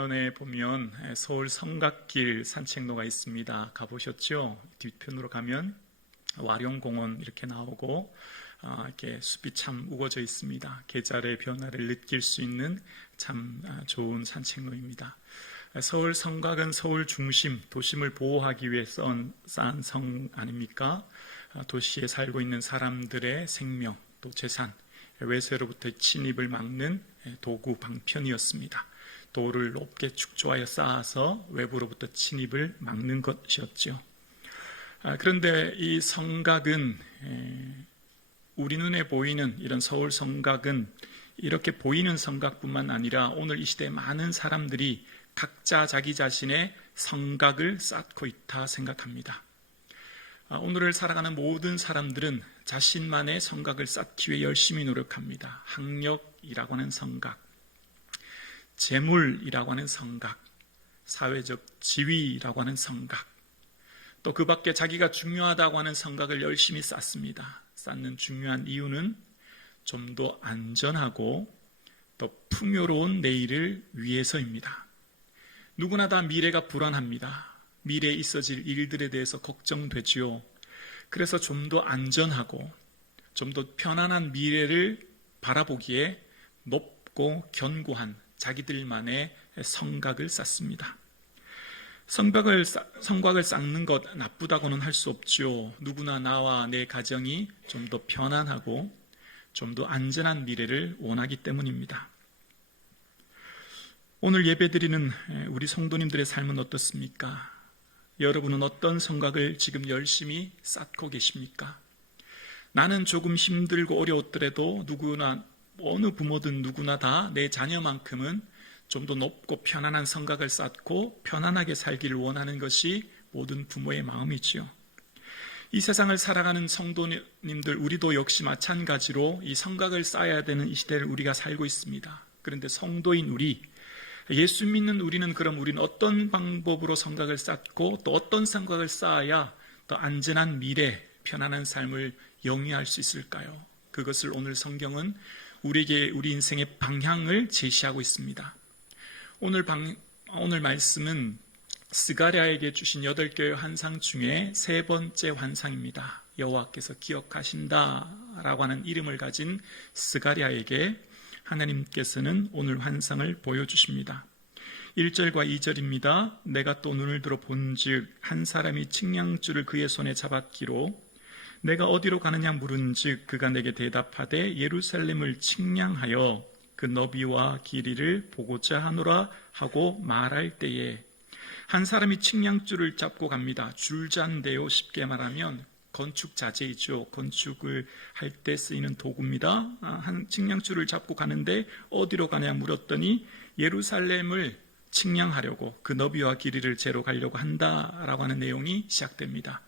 뒤편에 보면 서울 성곽길 산책로가 있습니다. 가보셨죠? 뒤편으로 가면 와룡공원 이렇게 나오고 이렇게 숲이 참 우거져 있습니다. 계절의 변화를 느낄 수 있는 참 좋은 산책로입니다. 서울 성곽은 서울 중심 도심을 보호하기 위해 쌓은 성 아닙니까? 도시에 살고 있는 사람들의 생명 또 재산, 외세로부터의 침입을 막는 도구 방편이었습니다. 돌을 높게 축조하여 쌓아서 외부로부터 침입을 막는 것이었죠. 그런데 이 성곽은 우리 눈에 보이는 이런 서울 성곽은 이렇게 보이는 성곽뿐만 아니라 오늘 이 시대에 많은 사람들이 각자 자기 자신의 성곽을 쌓고 있다 생각합니다. 오늘을 살아가는 모든 사람들은 자신만의 성곽을 쌓기 위해 열심히 노력합니다. 학력이라고 하는 성곽, 재물이라고 하는 성곽, 사회적 지위라고 하는 성곽, 또 그 밖에 자기가 중요하다고 하는 성곽을 열심히 쌓습니다. 쌓는 중요한 이유는 좀 더 안전하고 더 풍요로운 내일을 위해서입니다. 누구나 다 미래가 불안합니다. 미래에 있어질 일들에 대해서 걱정되지요. 그래서 좀 더 안전하고 좀 더 편안한 미래를 바라보기에 높고 견고한 자기들만의 성곽을 쌓습니다. 성곽을 쌓는 것 나쁘다고는 할 수 없죠. 누구나 나와 내 가정이 좀 더 편안하고 좀 더 안전한 미래를 원하기 때문입니다. 오늘 예배드리는 우리 성도님들의 삶은 어떻습니까? 여러분은 어떤 성곽을 지금 열심히 쌓고 계십니까? 나는 조금 힘들고 어려웠더라도 누구나 어느 부모든 누구나 다 내 자녀만큼은 좀 더 높고 편안한 성곽을 쌓고 편안하게 살기를 원하는 것이 모든 부모의 마음이지요. 이 세상을 살아가는 성도님들 우리도 역시 마찬가지로 이 성곽을 쌓아야 되는 이 시대를 우리가 살고 있습니다. 그런데 성도인 우리, 예수 믿는 우리는 그럼 우리는 어떤 방법으로 성곽을 쌓고 또 어떤 성곽을 쌓아야 더 안전한 미래, 편안한 삶을 영위할 수 있을까요? 그것을 오늘 성경은 우리에게 우리 인생의 방향을 제시하고 있습니다. 오늘 말씀은 스가랴에게 주신 8개의 환상 중에 3번째 환상입니다. 여호와께서 기억하신다라고 하는 이름을 가진 스가랴에게 하나님께서는 오늘 환상을 보여주십니다. 1절과 2절입니다. 내가 또 눈을 들어 본즉 한 사람이 측량줄을 그의 손에 잡았기로 내가 어디로 가느냐 물은즉 그가 내게 대답하되 예루살렘을 측량하여 그 너비와 길이를 보고자 하노라 하고 말할 때에 한 사람이 측량줄을 잡고 갑니다. 줄잔대요. 쉽게 말하면 건축 자재이죠. 건축을 할 때 쓰이는 도구입니다. 한 측량줄을 잡고 가는데 어디로 가냐 물었더니 예루살렘을 측량하려고 그 너비와 길이를 재러 가려고 한다라고 하는 내용이 시작됩니다.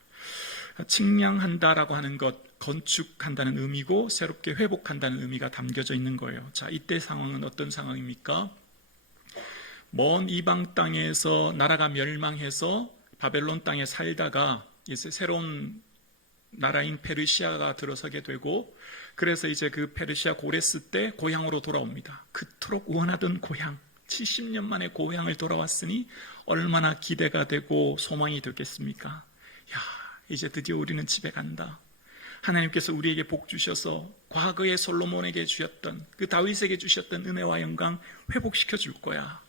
측량한다라고 하는 것, 건축한다는 의미고 새롭게 회복한다는 의미가 담겨져 있는 거예요. 자, 이때 상황은 어떤 상황입니까? 먼 이방 땅에서 나라가 멸망해서 바벨론 땅에 살다가 이제 새로운 나라인 페르시아가 들어서게 되고 그래서 이제 그 페르시아 고레스 때 고향으로 돌아옵니다. 그토록 원하던 고향, 70년 만에 고향을 돌아왔으니 얼마나 기대가 되고 소망이 됐겠습니까? 야, 이제 드디어 우리는 집에 간다. 하나님께서 우리에게 복 주셔서 과거에 솔로몬에게 주셨던 그 다윗에게 주셨던 은혜와 영광 회복시켜 줄 거야.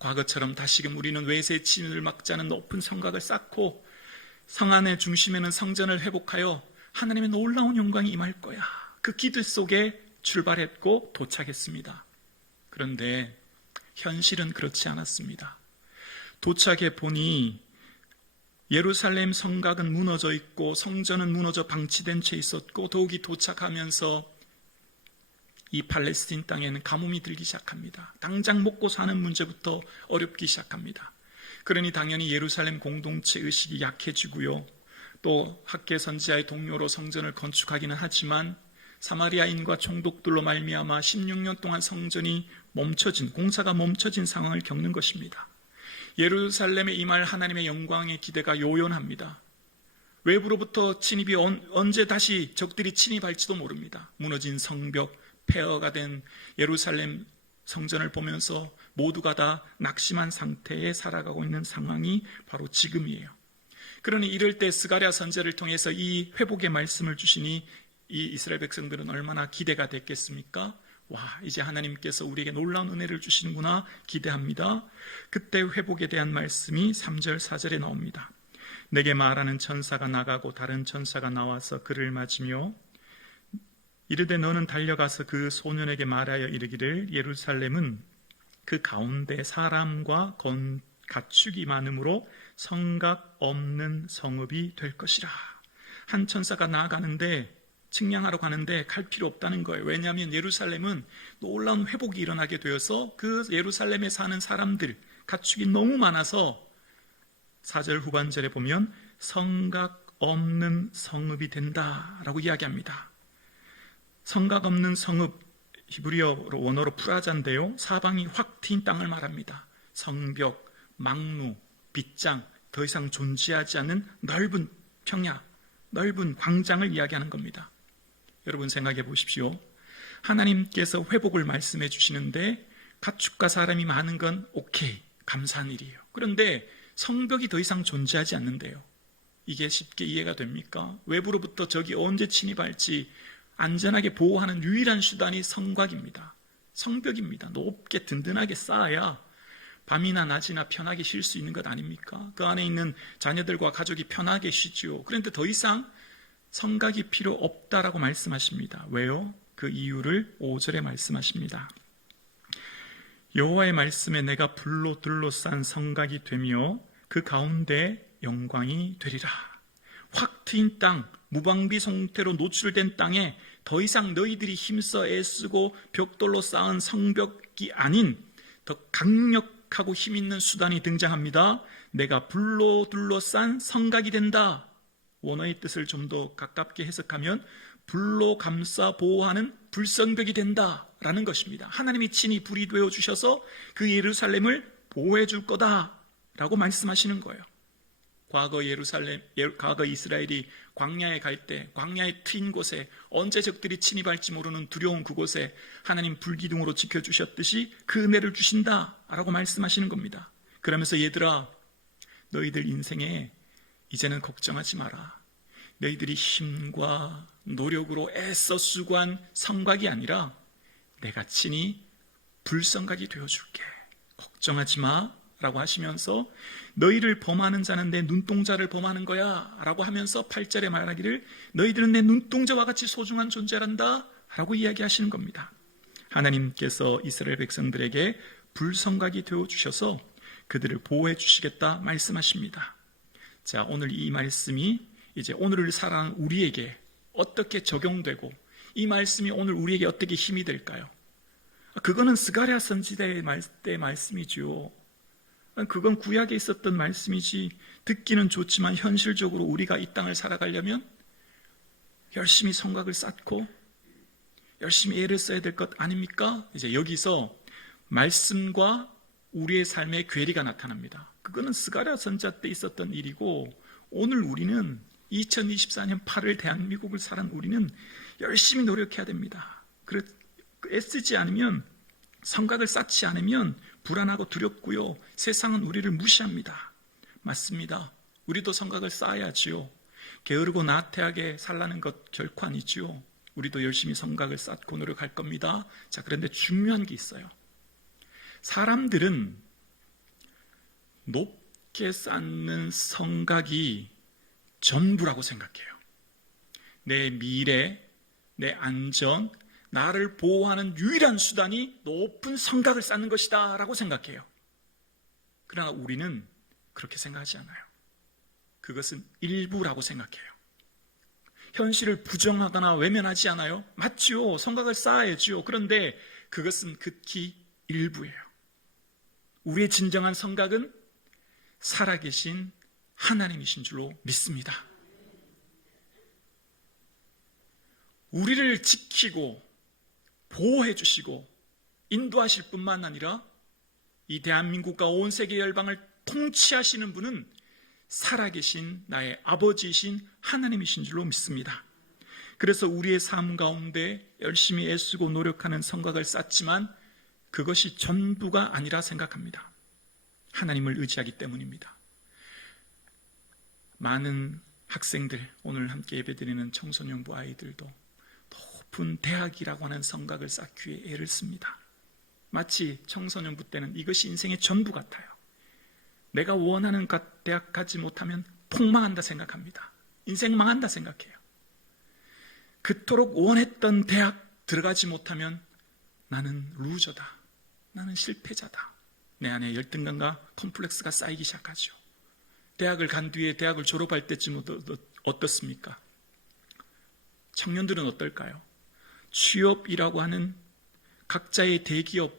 과거처럼 다시금 우리는 외세의 침입을 막지 않은 높은 성곽을 쌓고 성 안의 중심에는 성전을 회복하여 하나님의 놀라운 영광이 임할 거야. 그 기도 속에 출발했고 도착했습니다. 그런데 현실은 그렇지 않았습니다. 도착해 보니 예루살렘 성곽은 무너져 있고 성전은 무너져 방치된 채 있었고 더욱이 도착하면서 이 팔레스틴 땅에는 가뭄이 들기 시작합니다. 당장 먹고 사는 문제부터 어렵기 시작합니다. 그러니 당연히 예루살렘 공동체 의식이 약해지고요. 또 학계 선지자의 동료로 성전을 건축하기는 하지만 사마리아인과 총독들로 말미암아 16년 동안 성전이 공사가 멈춰진 상황을 겪는 것입니다. 예루살렘에 임할 하나님의 영광의 기대가 요연합니다. 외부로부터 침입이 언제 다시 적들이 침입할지도 모릅니다. 무너진 성벽, 폐허가 된 예루살렘 성전을 보면서 모두가 다 낙심한 상태에 살아가고 있는 상황이 바로 지금이에요. 그러니 이럴 때 스가랴 선지자를 통해서 이 회복의 말씀을 주시니 이 이스라엘 백성들은 얼마나 기대가 됐겠습니까? 와, 이제 하나님께서 우리에게 놀라운 은혜를 주시는구나 기대합니다. 그때 회복에 대한 말씀이 3절 4절에 나옵니다. 내게 말하는 천사가 나가고 다른 천사가 나와서 그를 맞으며 이르되 너는 달려가서 그 소년에게 말하여 이르기를 예루살렘은 그 가운데 사람과 가축이 많음으로 성각 없는 성읍이 될 것이라. 한 천사가 나아가는데 측량하러 가는데 갈 필요 없다는 거예요. 왜냐하면 예루살렘은 놀라운 회복이 일어나게 되어서 그 예루살렘에 사는 사람들, 가축이 너무 많아서 4절 후반절에 보면 성각 없는 성읍이 된다라고 이야기합니다. 성각 없는 성읍, 히브리어 원어로 프라자인데요, 사방이 확 트인 땅을 말합니다. 성벽, 망루, 빗장, 더 이상 존재하지 않는 넓은 평야, 넓은 광장을 이야기하는 겁니다. 여러분 생각해 보십시오. 하나님께서 회복을 말씀해 주시는데 가축과 사람이 많은 건 오케이, 감사한 일이에요. 그런데 성벽이 더 이상 존재하지 않는데요. 이게 쉽게 이해가 됩니까? 외부로부터 적이 언제 침입할지 안전하게 보호하는 유일한 수단이 성곽입니다. 성벽입니다. 높게 든든하게 쌓아야 밤이나 낮이나 편하게 쉴 수 있는 것 아닙니까? 그 안에 있는 자녀들과 가족이 편하게 쉬지요. 그런데 더 이상 성곽이 필요 없다라고 말씀하십니다. 왜요? 그 이유를 5절에 말씀하십니다. 여호와의 말씀에 내가 불로 둘러싼 성곽이 되며 그 가운데 영광이 되리라. 확 트인 땅, 무방비 상태로 노출된 땅에 더 이상 너희들이 힘써 애쓰고 벽돌로 쌓은 성벽이 아닌 더 강력하고 힘있는 수단이 등장합니다. 내가 불로 둘러싼 성곽이 된다. 원어의 뜻을 좀 더 가깝게 해석하면 불로 감싸 보호하는 불성벽이 된다라는 것입니다. 하나님이 친히 불이 되어 주셔서 그 예루살렘을 보호해 줄 거다라고 말씀하시는 거예요. 과거 이스라엘이 광야에 갈 때, 광야에 트인 곳에 언제 적들이 침입할지 모르는 두려운 그곳에 하나님 불기둥으로 지켜주셨듯이 그 은혜를 주신다라고 말씀하시는 겁니다. 그러면서 얘들아, 너희들 인생에 이제는 걱정하지 마라. 너희들이 힘과 노력으로 애써 수고한 성곽이 아니라 내가 친히 불성곽이 되어줄게. 걱정하지 마 라고 하시면서 너희를 범하는 자는 내 눈동자를 범하는 거야 라고 하면서 8절에 말하기를 너희들은 내 눈동자와 같이 소중한 존재란다 라고 이야기하시는 겁니다. 하나님께서 이스라엘 백성들에게 불성곽이 되어주셔서 그들을 보호해 주시겠다 말씀하십니다. 자, 오늘 이 말씀이 이제 오늘을 살아가는 우리에게 어떻게 적용되고 이 말씀이 오늘 우리에게 어떻게 힘이 될까요? 그거는 스가랴 선지자의 때 말씀이죠. 그건 구약에 있었던 말씀이지 듣기는 좋지만 현실적으로 우리가 이 땅을 살아가려면 열심히 성곽을 쌓고 열심히 애를 써야 될 것 아닙니까? 이제 여기서 말씀과 우리의 삶의 괴리가 나타납니다. 그거는 스가랴 선지자 때 있었던 일이고 오늘 우리는 2024년 8월 대한민국을 살아온 우리는 열심히 노력해야 됩니다. 애쓰지 않으면 성곽을 쌓지 않으면 불안하고 두렵고요. 세상은 우리를 무시합니다. 맞습니다. 우리도 성곽을 쌓아야지요. 게으르고 나태하게 살라는 것 결코 아니지요. 우리도 열심히 성곽을 쌓고 노력할 겁니다. 자, 그런데 중요한 게 있어요. 사람들은 높게 쌓는 성곽이 전부라고 생각해요. 내 미래, 내 안전, 나를 보호하는 유일한 수단이 높은 성곽을 쌓는 것이다 라고 생각해요. 그러나 우리는 그렇게 생각하지 않아요. 그것은 일부라고 생각해요. 현실을 부정하거나 외면하지 않아요? 맞죠. 성곽을 쌓아야죠. 그런데 그것은 극히 일부예요. 우리의 진정한 성곽은 살아계신 하나님이신 줄로 믿습니다. 우리를 지키고 보호해 주시고 인도하실 뿐만 아니라 이 대한민국과 온 세계 열방을 통치하시는 분은 살아계신 나의 아버지이신 하나님이신 줄로 믿습니다. 그래서 우리의 삶 가운데 열심히 애쓰고 노력하는 성곽을 쌓지만 그것이 전부가 아니라 생각합니다. 하나님을 의지하기 때문입니다. 많은 학생들, 오늘 함께 예배드리는 청소년부 아이들도 높은 대학이라고 하는 성각을 쌓기 위해 애를 씁니다. 마치 청소년부 때는 이것이 인생의 전부 같아요. 내가 원하는 대학 가지 못하면 폭망한다 생각합니다. 인생 망한다 생각해요. 그토록 원했던 대학 들어가지 못하면 나는 루저다. 나는 실패자다. 내 안에 열등감과 컴플렉스가 쌓이기 시작하죠. 대학을 간 뒤에 대학을 졸업할 때쯤 어떻습니까? 청년들은 어떨까요? 취업이라고 하는 각자의 대기업,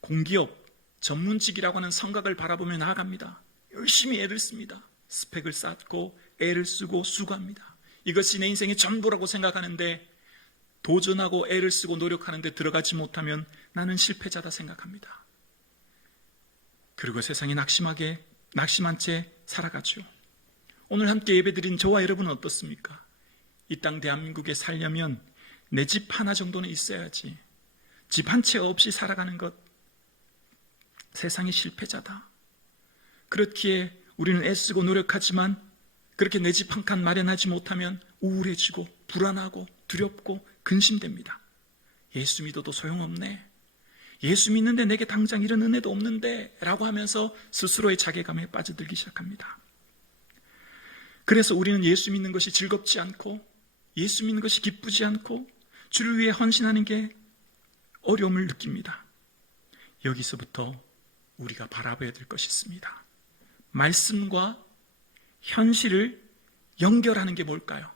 공기업, 전문직이라고 하는 성각을 바라보며 나아갑니다. 열심히 애를 씁니다. 스펙을 쌓고 애를 쓰고 수고합니다. 이것이 내 인생의 전부라고 생각하는데 도전하고 애를 쓰고 노력하는데 들어가지 못하면 나는 실패자다 생각합니다. 그리고 세상에 낙심한 채 살아가죠. 오늘 함께 예배드린 저와 여러분은 어떻습니까? 이 땅 대한민국에 살려면 내 집 하나 정도는 있어야지. 집 한 채 없이 살아가는 것, 세상의 실패자다. 그렇기에 우리는 애쓰고 노력하지만 그렇게 내 집 한 칸 마련하지 못하면 우울해지고 불안하고 두렵고 근심됩니다. 예수 믿어도 소용없네. 예수 믿는데 내게 당장 이런 은혜도 없는데 라고 하면서 스스로의 자괴감에 빠져들기 시작합니다. 그래서 우리는 예수 믿는 것이 즐겁지 않고 예수 믿는 것이 기쁘지 않고 주를 위해 헌신하는 게 어려움을 느낍니다. 여기서부터 우리가 바라봐야 될 것이 있습니다. 말씀과 현실을 연결하는 게 뭘까요?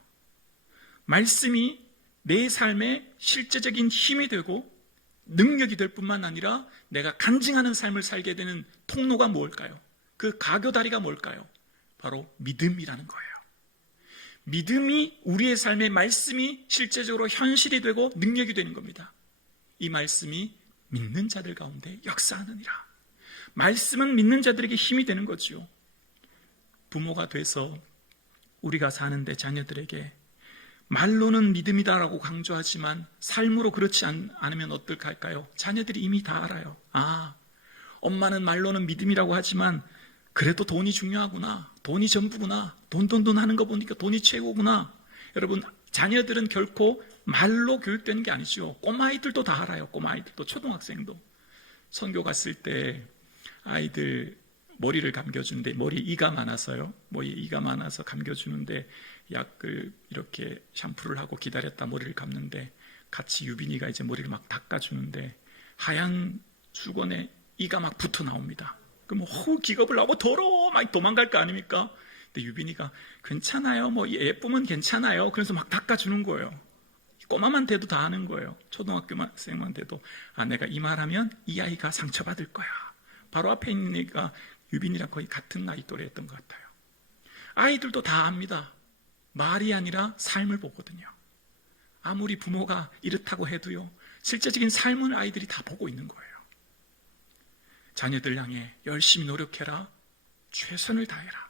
말씀이 내 삶의 실제적인 힘이 되고 능력이 될 뿐만 아니라 내가 간증하는 삶을 살게 되는 통로가 뭘까요? 그 가교다리가 뭘까요? 바로 믿음이라는 거예요. 믿음이 우리의 삶의 말씀이 실제적으로 현실이 되고 능력이 되는 겁니다. 이 말씀이 믿는 자들 가운데 역사하느니라. 말씀은 믿는 자들에게 힘이 되는 거지요. 부모가 돼서 우리가 사는데 자녀들에게 말로는 믿음이다라고 강조하지만 삶으로 그렇지 않으면 어떨까 할까요? 자녀들이 이미 다 알아요. 아, 엄마는 말로는 믿음이라고 하지만 그래도 돈이 중요하구나. 돈이 전부구나. 돈 하는 거 보니까 돈이 최고구나. 여러분, 자녀들은 결코 말로 교육되는 게 아니죠. 꼬마아이들도 다 알아요. 꼬마아이들도, 초등학생도. 선교 갔을 때 아이들 머리를 감겨주는데 머리에 이가 많아서요. 머리에 이가 많아서 감겨주는데 약을 이렇게 샴푸를 하고 기다렸다 머리를 감는데 같이 유빈이가 이제 머리를 막 닦아주는데 하얀 수건에 이가 막 붙어 나옵니다. 그럼 기겁을 하고 더러워 막 도망갈 거 아닙니까? 근데 유빈이가 괜찮아요. 뭐 예쁘면 괜찮아요. 그래서 막 닦아주는 거예요. 꼬마만 돼도 다 아는 거예요. 초등학교생만 돼도 내가 이 말하면 이 아이가 상처받을 거야. 바로 앞에 있는 애가 유빈이랑 거의 같은 나이 또래였던 것 같아요. 아이들도 다 압니다. 말이 아니라 삶을 보거든요. 아무리 부모가 이렇다고 해도요, 실제적인 삶을 아이들이 다 보고 있는 거예요. 자녀들 향해 열심히 노력해라. 최선을 다해라.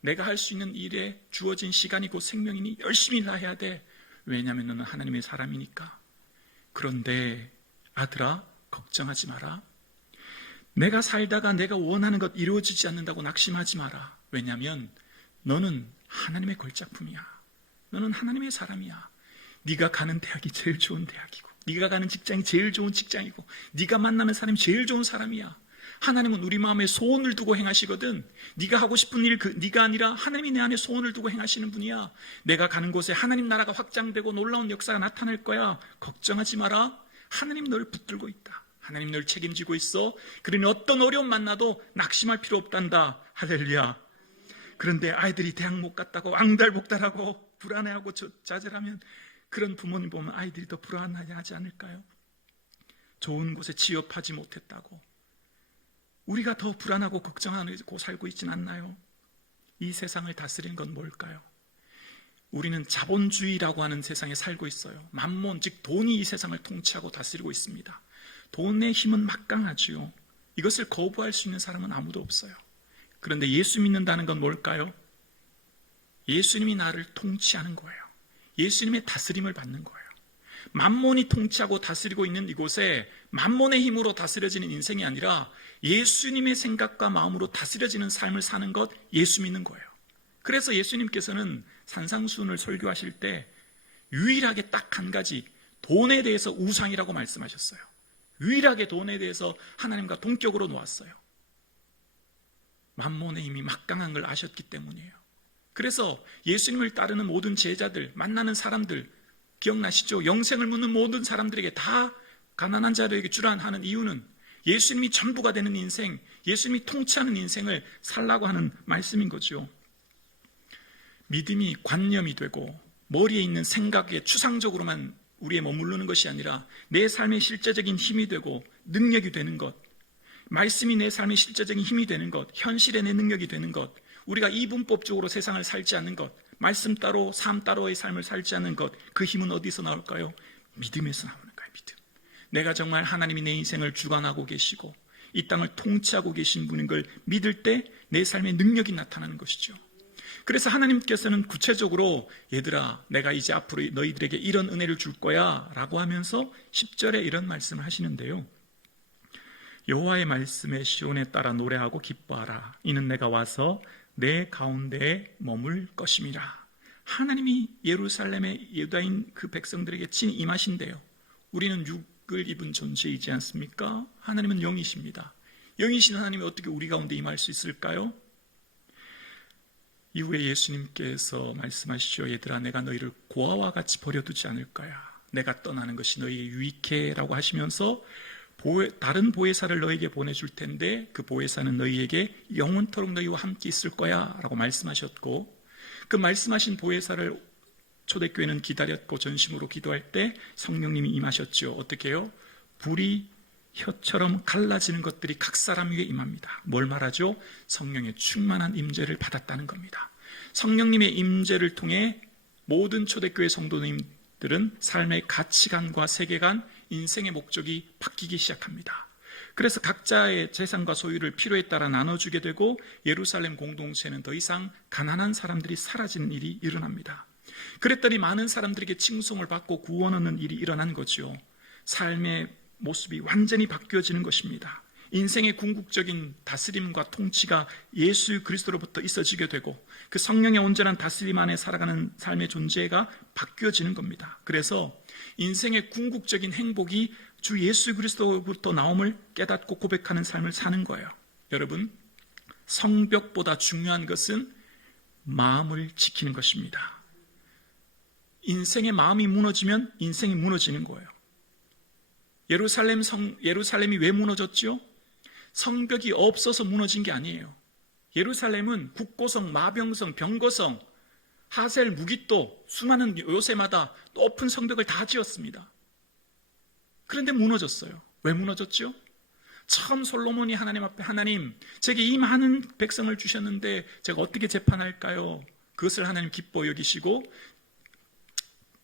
내가 할 수 있는 일에 주어진 시간이 곧 생명이니 열심히 일해야 돼. 왜냐하면 너는 하나님의 사람이니까. 그런데 아들아, 걱정하지 마라. 내가 살다가 내가 원하는 것 이루어지지 않는다고 낙심하지 마라. 왜냐하면 너는 하나님의 걸작품이야. 너는 하나님의 사람이야. 네가 가는 대학이 제일 좋은 대학이고 네가 가는 직장이 제일 좋은 직장이고 네가 만나는 사람이 제일 좋은 사람이야. 하나님은 우리 마음에 소원을 두고 행하시거든. 네가 하고 싶은 일 네가 아니라 하나님이 내 안에 소원을 두고 행하시는 분이야. 내가 가는 곳에 하나님 나라가 확장되고 놀라운 역사가 나타날 거야. 걱정하지 마라. 하나님 널 붙들고 있다. 하나님 널 책임지고 있어. 그러니 어떤 어려움 만나도 낙심할 필요 없단다. 할렐루야. 그런데 아이들이 대학 못 갔다고 앙달복달하고 불안해하고 좌절하면 그런 부모님 보면 아이들이 더 불안하지 않을까요? 좋은 곳에 취업하지 못했다고 우리가 더 불안하고 걱정하고 살고 있진 않나요? 이 세상을 다스리는 건 뭘까요? 우리는 자본주의라고 하는 세상에 살고 있어요. 만몬, 즉 돈이 이 세상을 통치하고 다스리고 있습니다. 돈의 힘은 막강하지요. 이것을 거부할 수 있는 사람은 아무도 없어요. 그런데 예수 믿는다는 건 뭘까요? 예수님이 나를 통치하는 거예요. 예수님의 다스림을 받는 거예요. 만몬이 통치하고 다스리고 있는 이곳에 만몬의 힘으로 다스려지는 인생이 아니라 예수님의 생각과 마음으로 다스려지는 삶을 사는 것, 예수 믿는 거예요. 그래서 예수님께서는 산상수훈을 설교하실 때 유일하게 딱 한 가지, 돈에 대해서 우상이라고 말씀하셨어요. 유일하게 돈에 대해서 하나님과 동격으로 놓았어요. 만몬의 힘이 막강한 걸 아셨기 때문이에요. 그래서 예수님을 따르는 모든 제자들, 만나는 사람들 기억나시죠? 영생을 묻는 모든 사람들에게 다 가난한 자들에게 주라 하는 이유는 예수님이 전부가 되는 인생, 예수님이 통치하는 인생을 살라고 하는 말씀인 거죠. 믿음이 관념이 되고 머리에 있는 생각에 추상적으로만 우리에 머무르는 것이 아니라 내 삶의 실제적인 힘이 되고 능력이 되는 것, 말씀이 내 삶의 실제적인 힘이 되는 것, 현실의 내 능력이 되는 것, 우리가 이분법적으로 세상을 살지 않는 것, 말씀 따로 삶 따로의 삶을 살지 않는 것, 그 힘은 어디서 나올까요? 믿음에서 나오는 거예요. 믿음. 내가 정말 하나님이 내 인생을 주관하고 계시고 이 땅을 통치하고 계신 분인 걸 믿을 때 내 삶의 능력이 나타나는 것이죠. 그래서 하나님께서는 구체적으로 얘들아, 내가 이제 앞으로 너희들에게 이런 은혜를 줄 거야 라고 하면서 10절에 이런 말씀을 하시는데요. 여호와의 말씀에 시온에 따라 노래하고 기뻐하라. 이는 내가 와서 내 가운데에 머물 것임이라. 하나님이 예루살렘의 유다인 그 백성들에게 친히 임하신대요. 우리는 육을 입은 존재이지 않습니까? 하나님은 영이십니다. 영이신 하나님이 어떻게 우리 가운데 임할 수 있을까요? 이후에 예수님께서 말씀하시죠. 얘들아, 내가 너희를 고아와 같이 버려두지 않을 거야. 내가 떠나는 것이 너희의 유익해 라고 하시면서 다른 보혜사를 너희에게 보내줄 텐데 그 보혜사는 너희에게 영원토록 너희와 함께 있을 거야 라고 말씀하셨고, 그 말씀하신 보혜사를 초대교회는 기다렸고 전심으로 기도할 때 성령님이 임하셨죠. 어떻게 해요? 불이 혀처럼 갈라지는 것들이 각 사람 위에 임합니다. 뭘 말하죠? 성령의 충만한 임재를 받았다는 겁니다. 성령님의 임재를 통해 모든 초대교회 성도님들은 삶의 가치관과 세계관, 인생의 목적이 바뀌기 시작합니다. 그래서 각자의 재산과 소유를 필요에 따라 나눠주게 되고 예루살렘 공동체는 더 이상 가난한 사람들이 사라지는 일이 일어납니다. 그랬더니 많은 사람들에게 칭송을 받고 구원 얻는 일이 일어난 거죠. 삶의 모습이 완전히 바뀌어지는 것입니다. 인생의 궁극적인 다스림과 통치가 예수 그리스도로부터 있어지게 되고 그 성령의 온전한 다스림 안에 살아가는 삶의 존재가 바뀌어지는 겁니다. 그래서 인생의 궁극적인 행복이 주 예수 그리스도로부터 나옴을 깨닫고 고백하는 삶을 사는 거예요. 여러분, 성벽보다 중요한 것은 마음을 지키는 것입니다. 인생의 마음이 무너지면 인생이 무너지는 거예요. 예루살렘이 왜 무너졌죠? 성벽이 없어서 무너진 게 아니에요. 예루살렘은 국고성, 마병성, 병거성, 하셀, 무깃도 수많은 요새마다 높은 성벽을 다 지었습니다. 그런데 무너졌어요. 왜 무너졌죠? 처음 솔로몬이 하나님 앞에 하나님, 제게 이 많은 백성을 주셨는데 제가 어떻게 재판할까요? 그것을 하나님 기뻐 여기시고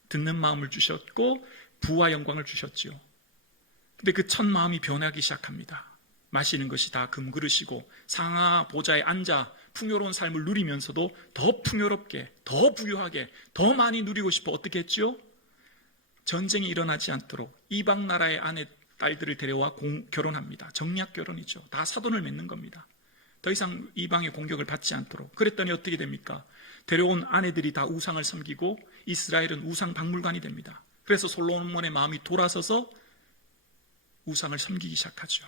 듣는 마음을 주셨고 부와 영광을 주셨지요. 근데 그 첫 마음이 변하기 시작합니다. 마시는 것이 다 금그릇이고 상하 보좌에 앉아 풍요로운 삶을 누리면서도 더 풍요롭게, 더 부유하게, 더 많이 누리고 싶어 어떻게 했죠? 전쟁이 일어나지 않도록 이방 나라의 아내, 딸들을 데려와 결혼합니다. 정략 결혼이죠. 다 사돈을 맺는 겁니다. 더 이상 이방의 공격을 받지 않도록. 그랬더니 어떻게 됩니까? 데려온 아내들이 다 우상을 섬기고 이스라엘은 우상 박물관이 됩니다. 그래서 솔로몬의 마음이 돌아서서 우상을 섬기기 시작하죠.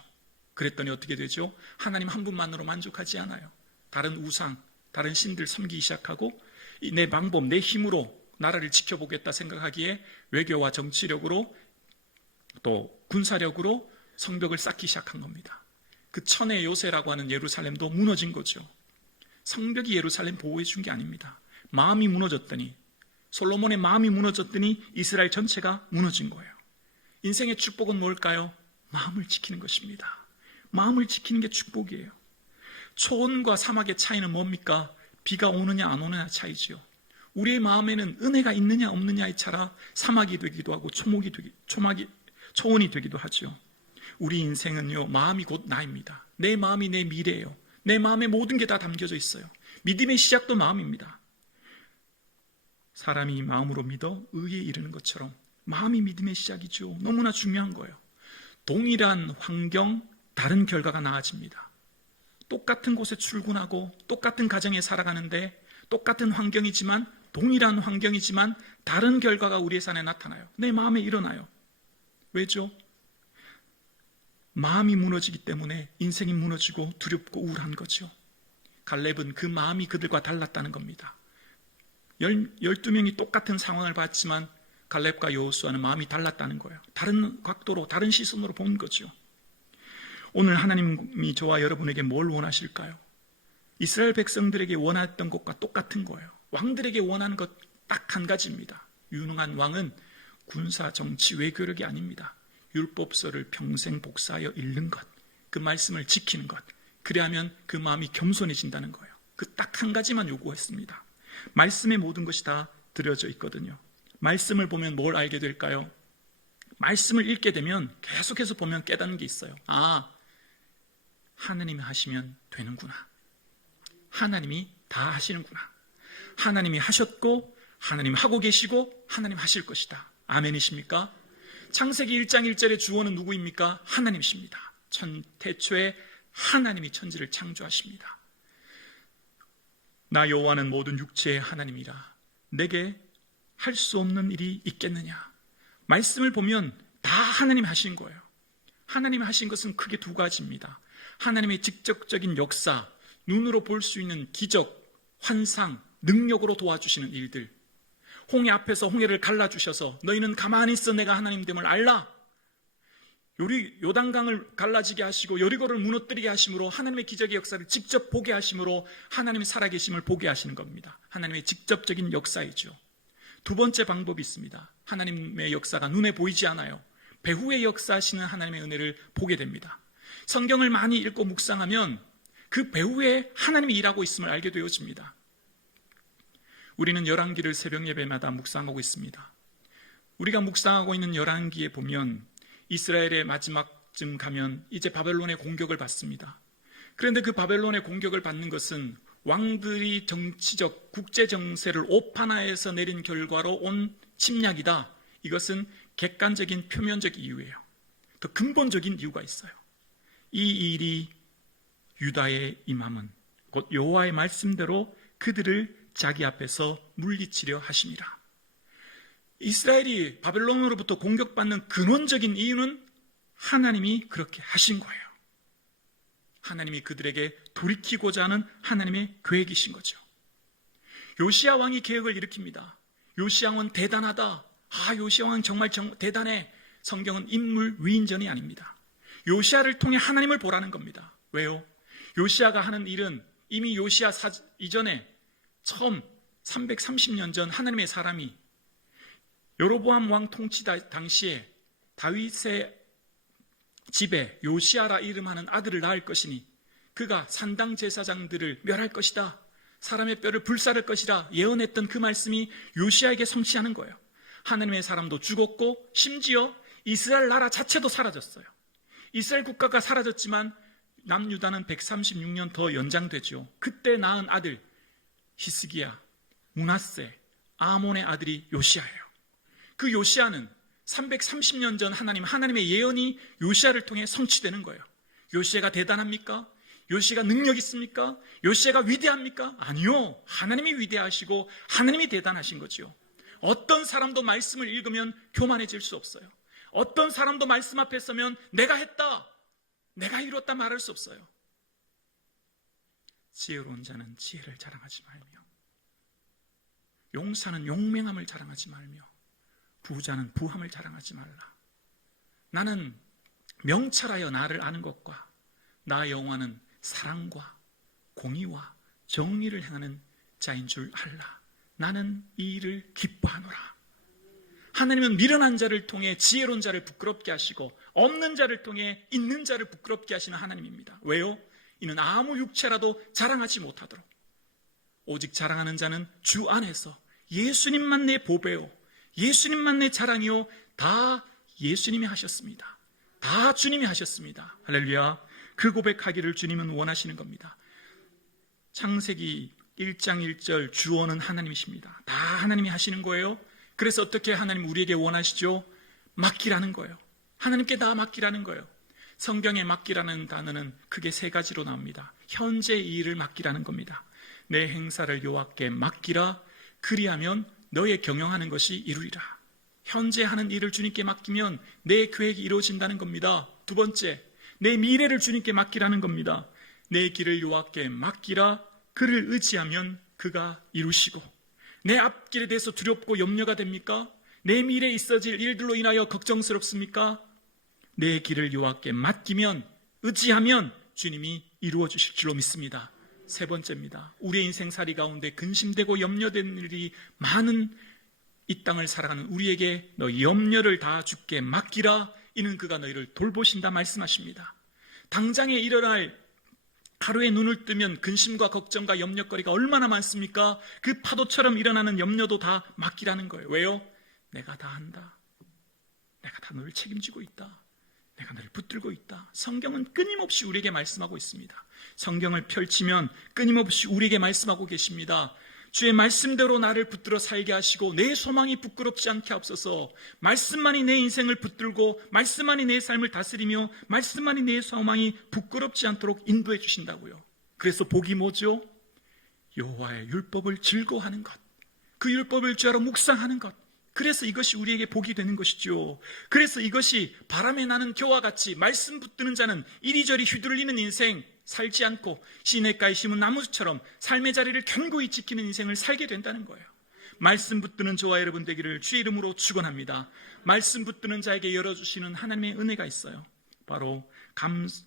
그랬더니 어떻게 되죠? 하나님 한 분만으로 만족하지 않아요. 다른 우상, 다른 신들 섬기기 시작하고 내 방법, 내 힘으로 나라를 지켜보겠다 생각하기에 외교와 정치력으로 또 군사력으로 성벽을 쌓기 시작한 겁니다. 그 천의 요새라고 하는 예루살렘도 무너진 거죠. 성벽이 예루살렘 보호해 준 게 아닙니다. 마음이 무너졌더니, 솔로몬의 마음이 무너졌더니 이스라엘 전체가 무너진 거예요. 인생의 축복은 뭘까요? 마음을 지키는 것입니다. 마음을 지키는 게 축복이에요. 초원과 사막의 차이는 뭡니까? 비가 오느냐 안 오느냐 차이지요. 우리의 마음에는 은혜가 있느냐 없느냐의 차라 사막이 되기도 하고 초원이 되기도 하죠. 우리 인생은요, 마음이 곧 나입니다. 내 마음이 내 미래예요. 내 마음에 모든 게 다 담겨져 있어요. 믿음의 시작도 마음입니다. 사람이 마음으로 믿어 의에 이르는 것처럼 마음이 믿음의 시작이죠. 너무나 중요한 거예요. 동일한 환경, 다른 결과가 나아집니다. 똑같은 곳에 출근하고 똑같은 가정에 살아가는데 똑같은 환경이지만, 동일한 환경이지만 다른 결과가 우리의 삶에 나타나요. 내 마음에 일어나요. 왜죠? 마음이 무너지기 때문에 인생이 무너지고 두렵고 우울한 거죠. 갈렙은 그 마음이 그들과 달랐다는 겁니다. 12명이 똑같은 상황을 봤지만 갈렙과 여호수아는 마음이 달랐다는 거예요. 다른 각도로, 다른 시선으로 본 거죠. 오늘 하나님이 저와 여러분에게 뭘 원하실까요? 이스라엘 백성들에게 원했던 것과 똑같은 거예요. 왕들에게 원하는 것 딱 한 가지입니다. 유능한 왕은 군사, 정치, 외교력이 아닙니다. 율법서를 평생 복사하여 읽는 것, 그 말씀을 지키는 것, 그래야면 그 마음이 겸손해진다는 거예요. 그 딱 한 가지만 요구했습니다. 말씀에 모든 것이 다 들여져 있거든요. 말씀을 보면 뭘 알게 될까요? 말씀을 읽게 되면 계속해서 보면 깨닫는 게 있어요. 아, 하나님이 하시면 되는구나. 하나님이 다 하시는구나. 하나님이 하셨고 하나님 하고 계시고 하나님 하실 것이다. 아멘이십니까? 창세기 1장 1절의 주어는 누구입니까? 하나님이십니다. 태초에 하나님이 천지를 창조하십니다. 나 여호와는 모든 육체의 하나님이라. 내게 할 수 없는 일이 있겠느냐. 말씀을 보면 다 하나님이 하신 거예요. 하나님이 하신 것은 크게 두 가지입니다. 하나님의 직접적인 역사, 눈으로 볼 수 있는 기적, 환상, 능력으로 도와주시는 일들. 홍해 앞에서 홍해를 갈라주셔서 너희는 가만히 있어 내가 하나님됨을 알라. 요단강을 갈라지게 하시고 여리고를 무너뜨리게 하심으로 하나님의 기적의 역사를 직접 보게 하심으로 하나님의 살아계심을 보게 하시는 겁니다. 하나님의 직접적인 역사이죠. 두 번째 방법이 있습니다. 하나님의 역사가 눈에 보이지 않아요. 배후에 역사하시는 하나님의 은혜를 보게 됩니다. 성경을 많이 읽고 묵상하면 그 배후에 하나님이 일하고 있음을 알게 되어집니다. 우리는 열왕기를 새벽 예배마다 묵상하고 있습니다. 우리가 묵상하고 있는 열왕기에 보면 이스라엘의 마지막쯤 가면 이제 바벨론의 공격을 받습니다. 그런데 그 바벨론의 공격을 받는 것은 왕들이 정치적 국제 정세를 오판하여서 내린 결과로 온 침략이다. 이것은 객관적인 표면적 이유예요. 더 근본적인 이유가 있어요. 이 일이 유다의 임함은 곧 여호와의 말씀대로 그들을 자기 앞에서 물리치려 하심이라. 이스라엘이 바벨론으로부터 공격받는 근원적인 이유는 하나님이 그렇게 하신 거예요. 하나님이 그들에게 돌이키고자 하는 하나님의 계획이신 거죠. 요시야 왕이 계획을 일으킵니다. 요시야 왕은 대단하다. 요시야 왕은 정말 대단해. 성경은 인물 위인전이 아닙니다. 요시야를 통해 하나님을 보라는 겁니다. 왜요? 요시야가 하는 일은 이미 요시야 이전에 처음 330년 전 하나님의 사람이 여로보암 왕 통치 당시에 다윗의 집에 요시야라 이름하는 아들을 낳을 것이니 그가 산당 제사장들을 멸할 것이다. 사람의 뼈를 불사를 것이라 예언했던 그 말씀이 요시야에게 성취하는 거예요. 하나님의 사람도 죽었고 심지어 이스라엘 나라 자체도 사라졌어요. 이스라엘 국가가 사라졌지만 남유다는 136년 더 연장되죠. 그때 낳은 아들 히스기야, 므낫세, 아몬의 아들이 요시야예요. 그 요시야는 330년 전 하나님의 예언이 요시야를 통해 성취되는 거예요. 요시야가 대단합니까? 요시야가 능력 있습니까? 요시야가 위대합니까? 아니요. 하나님이 위대하시고 하나님이 대단하신 거죠. 어떤 사람도 말씀을 읽으면 교만해질 수 없어요. 어떤 사람도 말씀 앞에 서면 내가 했다, 내가 이뤘다 말할 수 없어요. 지혜로운 자는 지혜를 자랑하지 말며 용사는 용맹함을 자랑하지 말며 부자는 부함을 자랑하지 말라. 나는 명철하여 나를 아는 것과 나 여호와는 사랑과 공의와 정의를 행하는 자인 줄 알라. 나는 이 일을 기뻐하노라. 하나님은 미련한 자를 통해 지혜로운 자를 부끄럽게 하시고 없는 자를 통해 있는 자를 부끄럽게 하시는 하나님입니다. 왜요? 이는 아무 육체라도 자랑하지 못하도록. 오직 자랑하는 자는 주 안에서 예수님만 내 보배요, 예수님만 내 자랑이요, 다 예수님이 하셨습니다. 다 주님이 하셨습니다. 할렐루야. 그 고백하기를 주님은 원하시는 겁니다. 창세기 1장 1절 주어는 하나님이십니다. 다 하나님이 하시는 거예요. 그래서 어떻게 하나님 우리에게 원하시죠? 맡기라는 거예요. 하나님께 다 맡기라는 거예요. 성경에 맡기라는 단어는 크게 세 가지로 나옵니다. 현재 이 일을 맡기라는 겁니다. 내 행사를 여호와께 맡기라. 그리하면 너의 경영하는 것이 이루리라. 현재 하는 일을 주님께 맡기면 내 계획이 이루어진다는 겁니다. 두 번째, 내 미래를 주님께 맡기라는 겁니다. 내 길을 여호와께 맡기라. 그를 의지하면 그가 이루시고. 내 앞길에 대해서 두렵고 염려가 됩니까? 내 미래에 있어질 일들로 인하여 걱정스럽습니까? 내 길을 여호와께 맡기면, 의지하면 주님이 이루어 주실 줄로 믿습니다. 세 번째입니다. 우리의 인생살이 가운데 근심되고 염려되는 일이 많은 이 땅을 살아가는 우리에게 너 염려를 다 주께 맡기라. 이는 그가 너희를 돌보신다 말씀하십니다. 당장에 일어날 하루에 눈을 뜨면 근심과 걱정과 염려거리가 얼마나 많습니까? 그 파도처럼 일어나는 염려도 다 맡기라는 거예요. 왜요? 내가 다 한다. 내가 다 너를 책임지고 있다. 내가 너를 붙들고 있다. 성경은 끊임없이 우리에게 말씀하고 있습니다. 성경을 펼치면 끊임없이 우리에게 말씀하고 계십니다. 주의 말씀대로 나를 붙들어 살게 하시고 내 소망이 부끄럽지 않게 하옵소서. 말씀만이 내 인생을 붙들고 말씀만이 내 삶을 다스리며 말씀만이 내 소망이 부끄럽지 않도록 인도해 주신다고요. 그래서 복이 뭐죠? 여호와의 율법을 즐거워하는 것, 그 율법을 죄로 묵상하는 것. 그래서 이것이 우리에게 복이 되는 것이죠. 그래서 이것이 바람에 나는 겨와 같이 말씀 붙드는 자는 이리저리 휘둘리는 인생 살지 않고 시냇가에 심은 나무처럼 삶의 자리를 견고히 지키는 인생을 살게 된다는 거예요. 말씀 붙드는 저와 여러분 되기를 주의 이름으로 축원합니다. 말씀 붙드는 자에게 열어주시는 하나님의 은혜가 있어요. 바로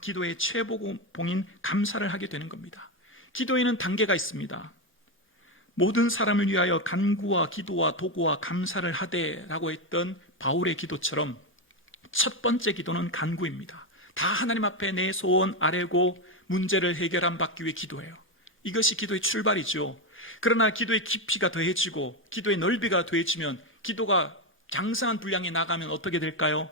기도의 최고봉인 감사를 하게 되는 겁니다. 기도에는 단계가 있습니다. 모든 사람을 위하여 간구와 기도와 도구와 감사를 하되라고 했던 바울의 기도처럼 첫 번째 기도는 간구입니다. 다 하나님 앞에 내 소원 아뢰고 문제를 해결함 받기 위해 기도해요. 이것이 기도의 출발이죠. 그러나 기도의 깊이가 더해지고 기도의 넓이가 더해지면 기도가 장성한 분량이 나가면 어떻게 될까요?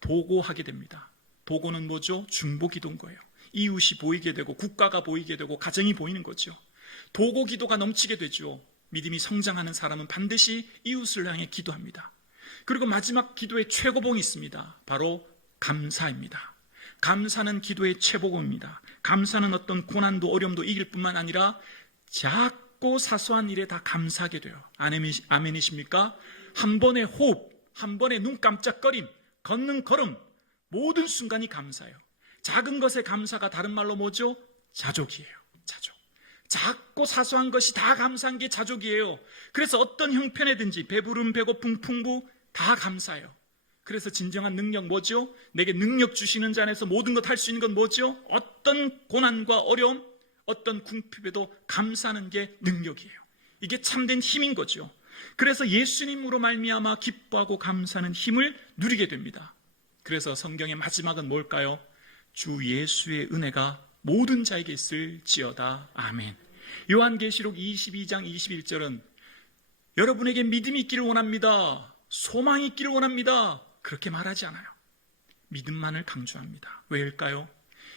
도고하게 됩니다. 도고는 뭐죠? 중보기도인 거예요. 이웃이 보이게 되고 국가가 보이게 되고 가정이 보이는 거죠. 도고 기도가 넘치게 되죠. 믿음이 성장하는 사람은 반드시 이웃을 향해 기도합니다. 그리고 마지막 기도의 최고봉이 있습니다. 바로 감사입니다. 감사는 기도의 최고봉입니다. 감사는 어떤 고난도 어려움도 이길 뿐만 아니라 작고 사소한 일에 다 감사하게 돼요. 아멘이십니까? 한 번의 호흡, 한 번의 눈 깜짝거림, 걷는 걸음, 모든 순간이 감사예요. 작은 것의 감사가 다른 말로 뭐죠? 자족이에요. 자족. 작고 사소한 것이 다 감사한 게 자족이에요. 그래서 어떤 형편이든지 배부름, 배고픔, 풍부 다 감사해요. 그래서 진정한 능력 뭐죠? 내게 능력 주시는 자 안에서 모든 것 할 수 있는 건 뭐죠? 어떤 고난과 어려움, 어떤 궁핍에도 감사하는 게 능력이에요. 이게 참된 힘인 거죠. 그래서 예수님으로 말미암아 기뻐하고 감사하는 힘을 누리게 됩니다. 그래서 성경의 마지막은 뭘까요? 주 예수의 은혜가 모든 자에게 있을지어다. 아멘. 요한계시록 22장 21절은 여러분에게 믿음이 있기를 원합니다. 소망이 있기를 원합니다. 그렇게 말하지 않아요. 믿음만을 강조합니다. 왜일까요?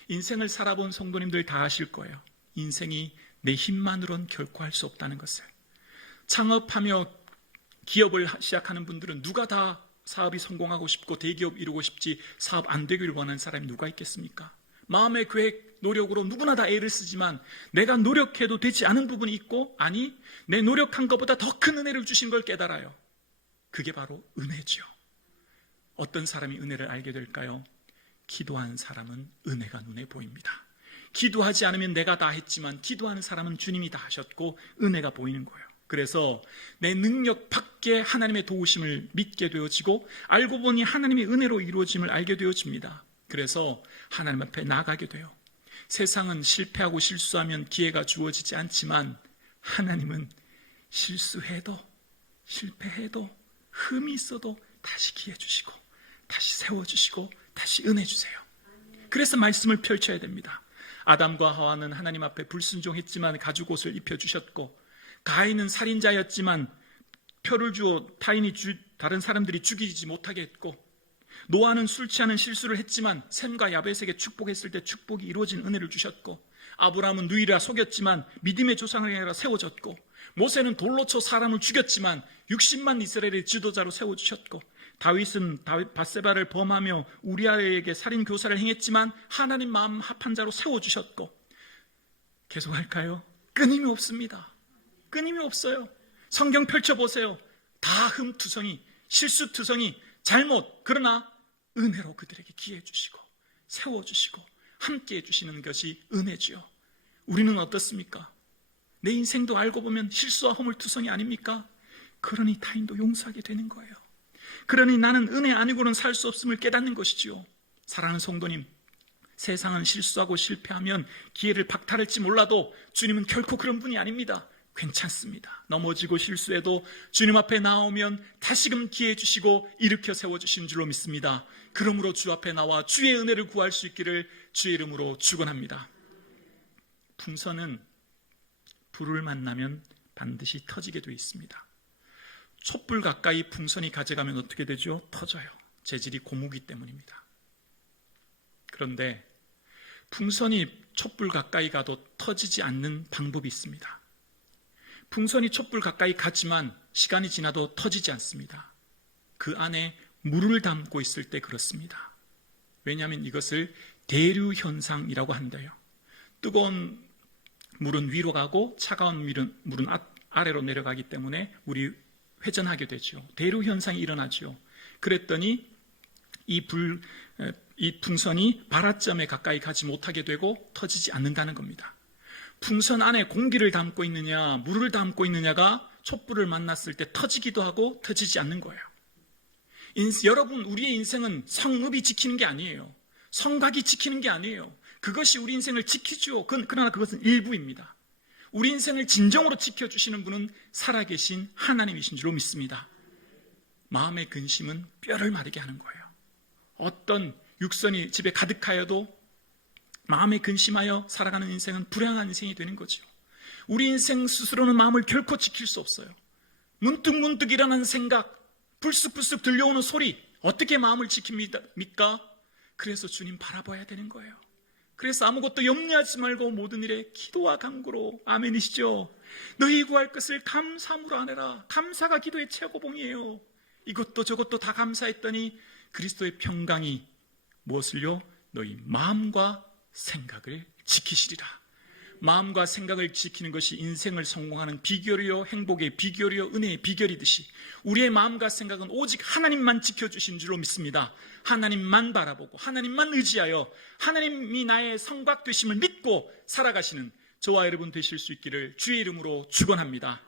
인생을 살아본 성도님들 다 아실 거예요. 인생이 내 힘만으로는 결코 할 수 없다는 것을. 창업하며 기업을 시작하는 분들은 누가 다 사업이 성공하고 싶고 대기업 이루고 싶지 사업 안 되기를 원하는 사람이 누가 있겠습니까? 마음의 계획, 노력으로 누구나 다 애를 쓰지만 내가 노력해도 되지 않은 부분이 있고 아니 내 노력한 것보다 더 큰 은혜를 주신 걸 깨달아요. 그게 바로 은혜죠. 어떤 사람이 은혜를 알게 될까요? 기도하는 사람은 은혜가 눈에 보입니다. 기도하지 않으면 내가 다 했지만 기도하는 사람은 주님이 다 하셨고 은혜가 보이는 거예요. 그래서 내 능력 밖에 하나님의 도우심을 믿게 되어지고 알고 보니 하나님의 은혜로 이루어짐을 알게 되어집니다. 그래서 하나님 앞에 나가게 돼요. 세상은 실패하고 실수하면 기회가 주어지지 않지만 하나님은 실수해도 실패해도 흠이 있어도 다시 기회 주시고 다시 세워주시고 다시 은혜 주세요. 그래서 말씀을 펼쳐야 됩니다. 아담과 하와는 하나님 앞에 불순종했지만 가죽옷을 입혀주셨고 가인은 살인자였지만 표를 주어 다른 사람들이 죽이지 못하게 했고 노아는 술 취하는 실수를 했지만 셈과 야벳에게 축복했을 때 축복이 이루어진 은혜를 주셨고 아브라함은 누이라 속였지만 믿음의 조상을 해라 세워졌고 모세는 돌로 쳐 사람을 죽였지만 60만 이스라엘의 지도자로 세워주셨고, 다윗은 밧세바를 범하며 우리아에게 살인 교사를 행했지만 하나님 마음 합한 자로 세워주셨고, 계속할까요? 끊임이 없습니다. 끊임이 없어요. 성경 펼쳐보세요. 다 흠투성이, 실수투성이, 잘못, 그러나 은혜로 그들에게 기회 주시고 세워주시고 함께해 주시는 것이 은혜지요. 우리는 어떻습니까? 내 인생도 알고 보면 실수와 허물투성이 아닙니까? 그러니 타인도 용서하게 되는 거예요. 그러니 나는 은혜 아니고는 살 수 없음을 깨닫는 것이지요. 사랑하는 성도님, 세상은 실수하고 실패하면 기회를 박탈할지 몰라도 주님은 결코 그런 분이 아닙니다. 괜찮습니다. 넘어지고 실수해도 주님 앞에 나오면 다시금 기회 주시고 일으켜 세워주신 줄로 믿습니다. 그러므로 주 앞에 나와 주의 은혜를 구할 수 있기를 주의 이름으로 축원합니다. 풍선은 불을 만나면 반드시 터지게 되어 있습니다. 촛불 가까이 풍선이 가져가면 어떻게 되죠? 터져요. 재질이 고무기 때문입니다. 그런데 풍선이 촛불 가까이 가도 터지지 않는 방법이 있습니다. 풍선이 촛불 가까이 가지만 시간이 지나도 터지지 않습니다. 그 안에 물을 담고 있을 때 그렇습니다. 왜냐하면 이것을 대류현상이라고 한대요. 뜨거운 물은 위로 가고 차가운 물은 아래로 내려가기 때문에 물이 회전하게 되죠. 대류현상이 일어나죠. 그랬더니 이 풍선이 발화점에 가까이 가지 못하게 되고 터지지 않는다는 겁니다. 풍선 안에 공기를 담고 있느냐 물을 담고 있느냐가 촛불을 만났을 때 터지기도 하고 터지지 않는 거예요. 여러분, 우리의 인생은 성읍이 지키는 게 아니에요. 성곽이 지키는 게 아니에요. 그것이 우리 인생을 지키죠. 그러나 그것은 일부입니다. 우리 인생을 진정으로 지켜주시는 분은 살아계신 하나님이신 줄로 믿습니다. 마음의 근심은 뼈를 마르게 하는 거예요. 어떤 육선이 집에 가득하여도 마음에 근심하여 살아가는 인생은 불행한 인생이 되는 거죠. 우리 인생 스스로는 마음을 결코 지킬 수 없어요. 문득문득 일어나는 생각, 불쑥불쑥 들려오는 소리, 어떻게 마음을 지킵니까? 그래서 주님 바라봐야 되는 거예요. 그래서 아무것도 염려하지 말고 모든 일에 기도와 간구로, 아멘이시죠? 너희 구할 것을 감사함으로 하느라. 감사가 기도의 최고봉이에요. 이것도 저것도 다 감사했더니 그리스도의 평강이 무엇을요? 너희 마음과 생각을 지키시리라. 마음과 생각을 지키는 것이 인생을 성공하는 비결이요, 행복의 비결이요, 은혜의 비결이듯이 우리의 마음과 생각은 오직 하나님만 지켜주신 줄로 믿습니다. 하나님만 바라보고 하나님만 의지하여 하나님이 나의 성곽 되심을 믿고 살아가시는 저와 여러분 되실 수 있기를 주의 이름으로 축원합니다.